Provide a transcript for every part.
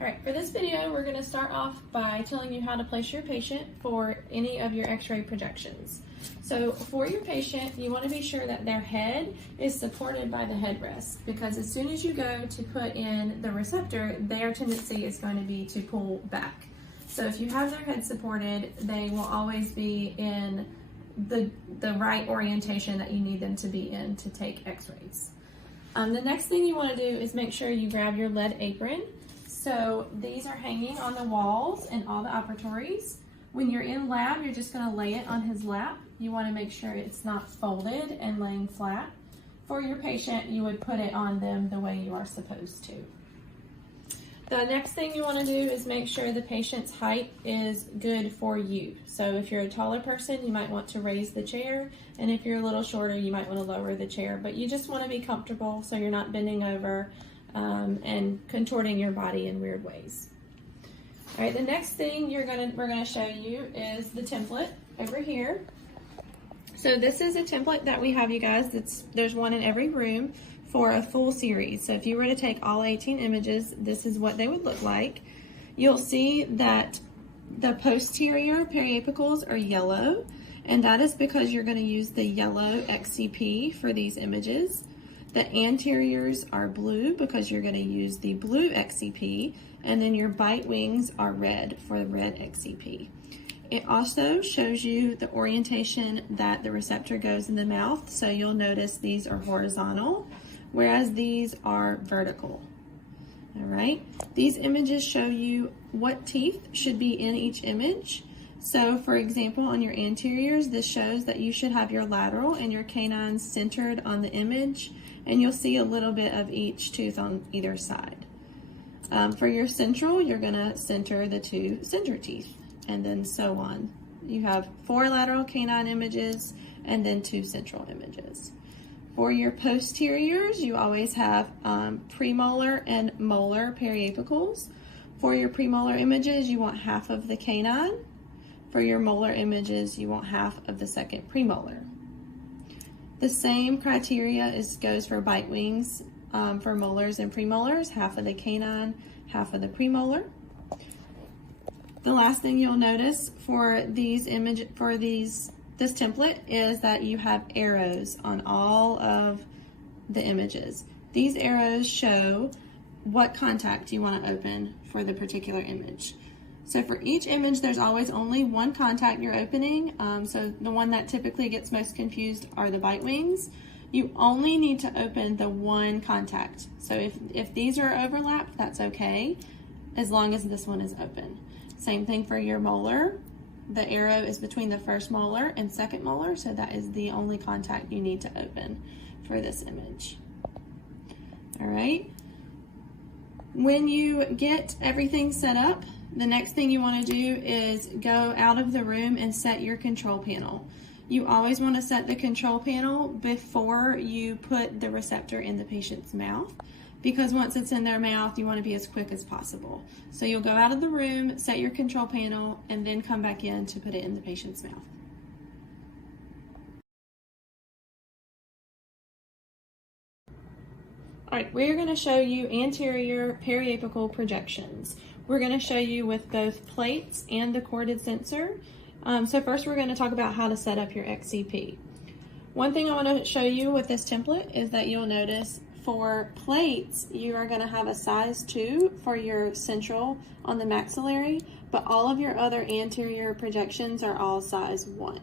All right, for this video, we're going to start off by telling you how to place your patient for any of your x-ray projections. So for your patient, you want to be sure that their head is supported by the headrest, because as soon as you go to put in the receptor, their tendency is going to be to pull back. So if you have their head supported, they will always be in the right orientation that you need them to be in to take x-rays. The next thing you want to do is make sure you grab your lead apron. So these are hanging on the walls in all the operatories. When you're in lab, you're just going to lay it on his lap. You want to make sure it's not folded and laying flat. For your patient, you would put it on them the way you are supposed to. The next thing you want to do is make sure the patient's height is good for you. So if you're a taller person, you might want to raise the chair, and if you're a little shorter, you might want to lower the chair. But you just want to be comfortable so you're not bending over and contorting your body in weird ways. All right, the next thing we're gonna show you is the template over here. So this is a template that we have, you guys. There's one in every room for a full series. So if you were to take all 18 images, this is what they would look like. You'll see that the posterior periapicals are yellow, and that is because you're going to use the yellow XCP for these images. The anteriors are blue because you're going to use the blue XCP, and then your bite wings are red for the red XCP. It also shows you the orientation that the receptor goes in the mouth, so you'll notice these are horizontal, whereas these are vertical. All right, these images show you what teeth should be in each image. So for example, on your anteriors, this shows that you should have your lateral and your canines centered on the image, and you'll see a little bit of each tooth on either side. For your central, you're gonna center the two center teeth, and then so on. You have 4 lateral canine images and then 2 central images. For your posteriors, you always have premolar and molar periapicals. For your premolar images, you want half of the canine. For your molar images, you want half of the second premolar. The same criteria goes for bite wings for molars and premolars, half of the canine, half of the premolar. The last thing you'll notice for this template is that you have arrows on all of the images. These arrows show what contact you want to open for the particular image. So for each image, there's always only one contact you're opening. So the one that typically gets most confused are the bite wings. You only need to open the one contact. So if these are overlapped, that's okay, as long as this one is open. Same thing for your molar. The arrow is between the first molar and second molar, so that is the only contact you need to open for this image. All right. When you get everything set up, the next thing you want to do is go out of the room and set your control panel. You always want to set the control panel before you put the receptor in the patient's mouth, because once it's in their mouth, you want to be as quick as possible. So you'll go out of the room, set your control panel, and then come back in to put it in the patient's mouth. All right, we're going to show you anterior periapical projections. We're going to show you with both plates and the corded sensor. So first we're going to talk about how to set up your XCP. One thing I want to show you with this template is that you'll notice for plates, you are going to have a size 2 for your central on the maxillary, but all of your other anterior projections are all size 1.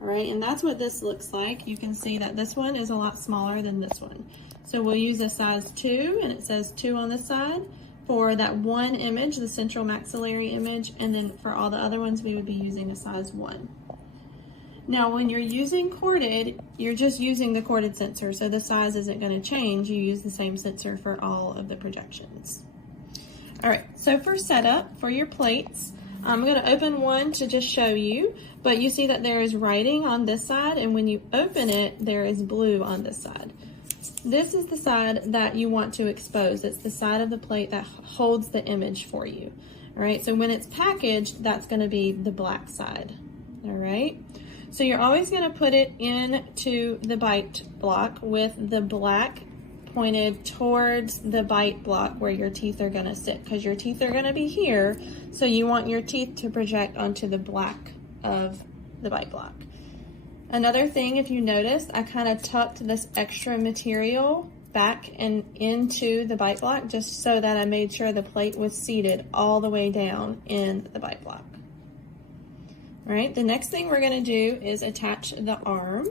All right, and that's what this looks like. You can see that this one is a lot smaller than this one. So we'll use a size 2, and it says 2 on this side for that one image, the central maxillary image, and then for all the other ones, we would be using a size 1. Now, when you're using corded, you're just using the corded sensor, so the size isn't going to change. You use the same sensor for all of the projections. All right, so for setup, for your plates, I'm going to open one to just show you, but you see that there is writing on this side, and when you open it, there is blue on this side. This is the side that you want to expose. It's the side of the plate that holds the image for you. All right, so when it's packaged, that's going to be the black side. All right, so you're always going to put it into the bite block with the black pointed towards the bite block where your teeth are gonna sit, because your teeth are gonna be here, so you want your teeth to project onto the black of the bite block. Another thing, if you notice, I kind of tucked this extra material back and into the bite block just so that I made sure the plate was seated all the way down in the bite block. All right, the next thing we're gonna do is attach the arm.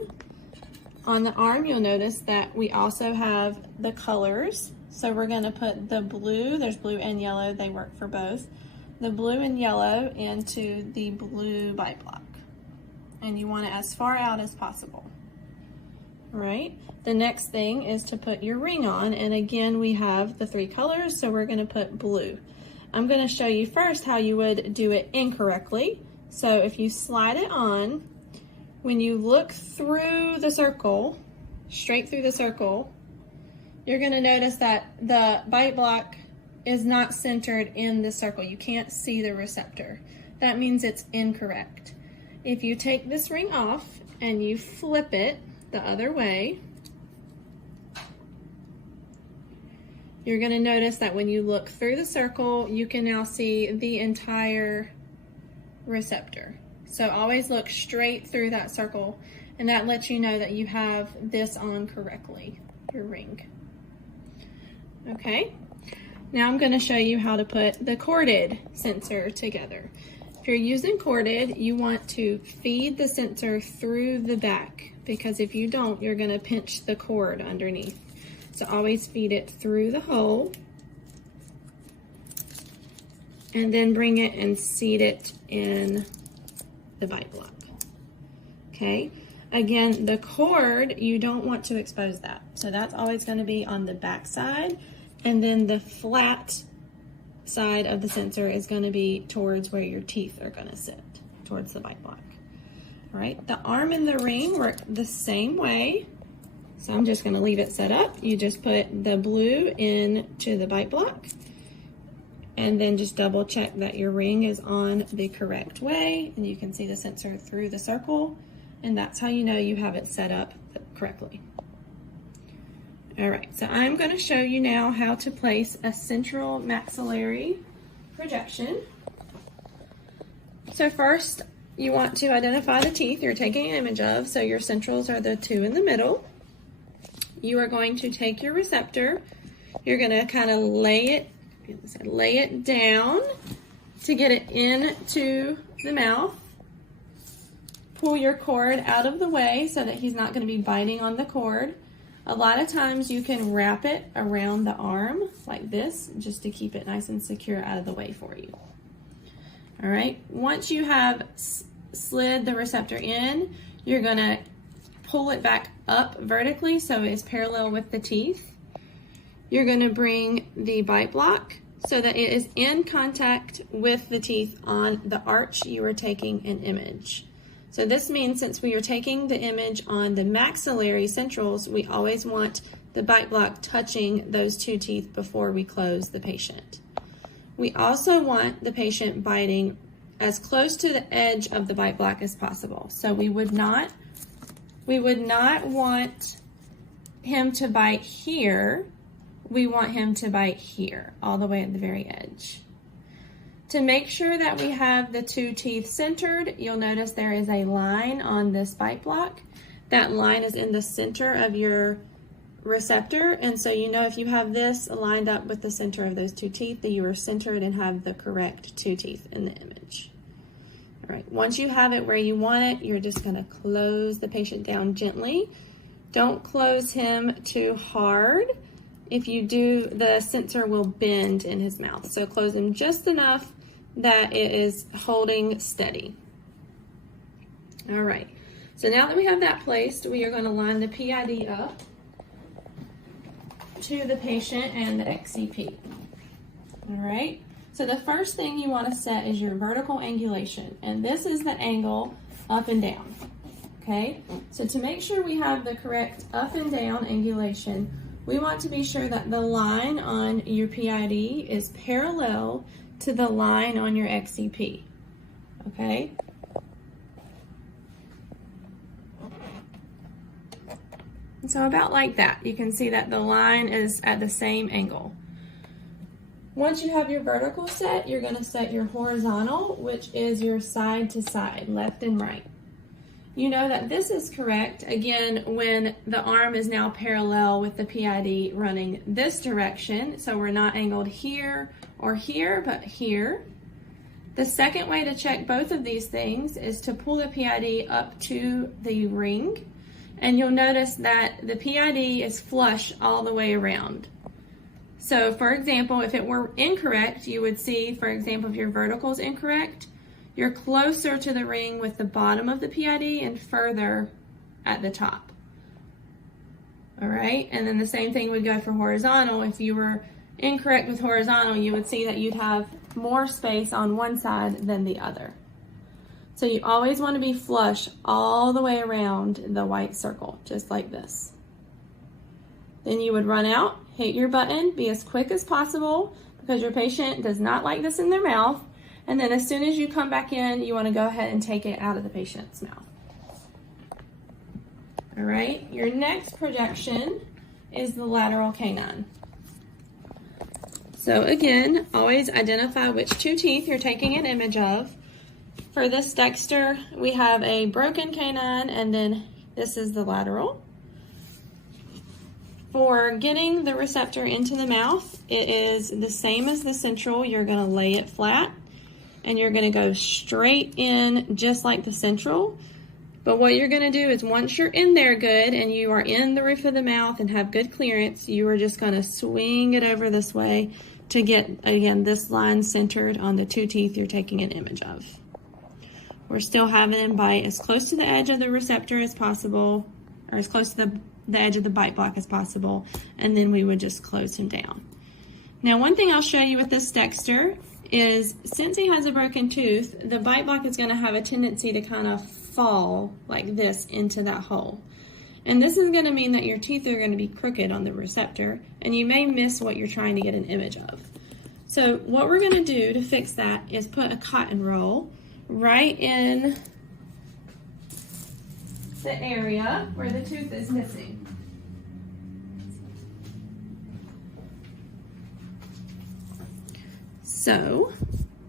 On the arm, you'll notice that we also have the colors. So we're gonna put the blue, there's blue and yellow, they work for both. The blue and yellow into the blue bite block. And you want it as far out as possible. All right, the next thing is to put your ring on. And again, we have the 3 colors, so we're gonna put blue. I'm gonna show you first how you would do it incorrectly. So if you slide it on, when you look through the circle, straight through the circle, you're gonna notice that the bite block is not centered in the circle. You can't see the receptor. That means it's incorrect. If you take this ring off and you flip it the other way, you're gonna notice that when you look through the circle, you can now see the entire receptor. So always look straight through that circle, and that lets you know that you have this on correctly, your ring. Okay, now I'm going to show you how to put the corded sensor together. If you're using corded, you want to feed the sensor through the back, because if you don't, you're going to pinch the cord underneath. So always feed it through the hole, and then bring it and seat it in the bite block. Okay, again, the cord, you don't want to expose that. So that's always going to be on the back side, and then the flat side of the sensor is going to be towards where your teeth are going to sit, towards the bite block. All right, the arm and the ring work the same way. So I'm just going to leave it set up. You just put the blue into the bite block, and then just double check that your ring is on the correct way, and you can see the sensor through the circle, and that's how you know you have it set up correctly. All right, so I'm going to show you now how to place a central maxillary projection. So first, you want to identify the teeth you're taking an image of. So your centrals are the 2 in the middle. You are going to take your receptor. You're going to kind of lay it down to get it into the mouth. Pull your cord out of the way so that he's not going to be biting on the cord. A lot of times you can wrap it around the arm like this, just to keep it nice and secure out of the way for you. All right, once you have slid the receptor in, you're going to pull it back up vertically so it's parallel with the teeth. You're going to bring the bite block so that it is in contact with the teeth on the arch you are taking an image. So this means since we are taking the image on the maxillary centrals, we always want the bite block touching those 2 teeth before we close the patient. We also want the patient biting as close to the edge of the bite block as possible. So we would not want him to bite here. We want him to bite here, all the way at the very edge. To make sure that we have the 2 teeth centered, you'll notice there is a line on this bite block. That line is in the center of your receptor, and so you know if you have this lined up with the center of those 2 teeth, that you are centered and have the correct 2 teeth in the image. All right, once you have it where you want it, you're just going to close the patient down gently. Don't close him too hard. If you do, the sensor will bend in his mouth. So close him just enough that it is holding steady. All right, so now that we have that placed, we are going to line the PID up to the patient and the XCP. All right, so the first thing you want to set is your vertical angulation, and this is the angle up and down. Okay, so to make sure we have the correct up and down angulation, we want to be sure that the line on your PID is parallel to the line on your XCP, okay? So about like that. You can see that the line is at the same angle. Once you have your vertical set, you're going to set your horizontal, which is your side to side, left and right. You know that this is correct, again, when the arm is now parallel with the PID running this direction. So we're not angled here or here, but here. The second way to check both of these things is to pull the PID up to the ring. And you'll notice that the PID is flush all the way around. So for example, if it were incorrect, you would see, for example, if your vertical is incorrect, you're closer to the ring with the bottom of the PID and further at the top. All right, and then the same thing would go for horizontal. If you were incorrect with horizontal, you would see that you'd have more space on one side than the other. So you always want to be flush all the way around the white circle, just like this. Then you would run out, hit your button, be as quick as possible because your patient does not like this in their mouth. And then as soon as you come back in, you want to go ahead and take it out of the patient's mouth. All right, your next projection is the lateral canine. So again, always identify which two teeth you're taking an image of. For this Dexter, we have a broken canine, and then this is the lateral. For getting the receptor into the mouth, it is the same as the central. You're going to lay it flat, and you're going to go straight in just like the central. But what you're going to do is once you're in there good and you are in the roof of the mouth and have good clearance, you are just going to swing it over this way to get, again, this line centered on the two teeth you're taking an image of. We're still having him bite as close to the edge of the receptor as possible, or as close to the edge of the bite block as possible, and then we would just close him down. Now, one thing I'll show you with this Dexter is since he has a broken tooth, the bite block is going to have a tendency to kind of fall like this into that hole. And this is going to mean that your teeth are going to be crooked on the receptor, and you may miss what you're trying to get an image of. So what we're going to do to fix that is put a cotton roll right in the area where the tooth is missing. So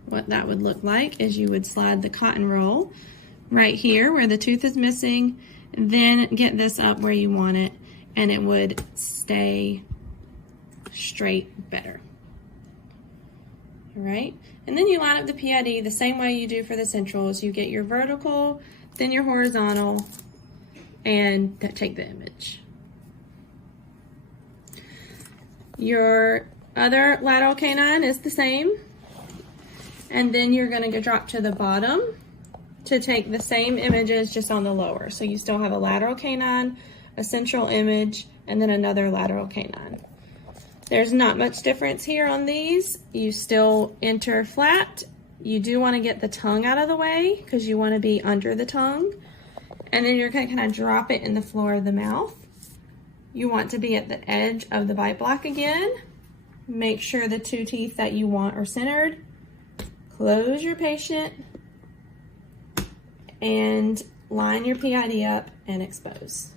what that would look like is you would slide the cotton roll right here where the tooth is missing, then get this up where you want it, and it would stay straight better. All right, and then you line up the PID the same way you do for the centrals. You get your vertical, then your horizontal, and take the image. Your other lateral canine is the same, and then you're going to drop to the bottom to take the same images just on the lower. So you still have a lateral canine, a central image, and then another lateral canine. There's not much difference here on these. You still enter flat. You do want to get the tongue out of the way because you want to be under the tongue. And then you're going to kind of drop it in the floor of the mouth. You want to be at the edge of the bite block again. Make sure the two teeth that you want are centered. Close your patient and line your PID up and expose.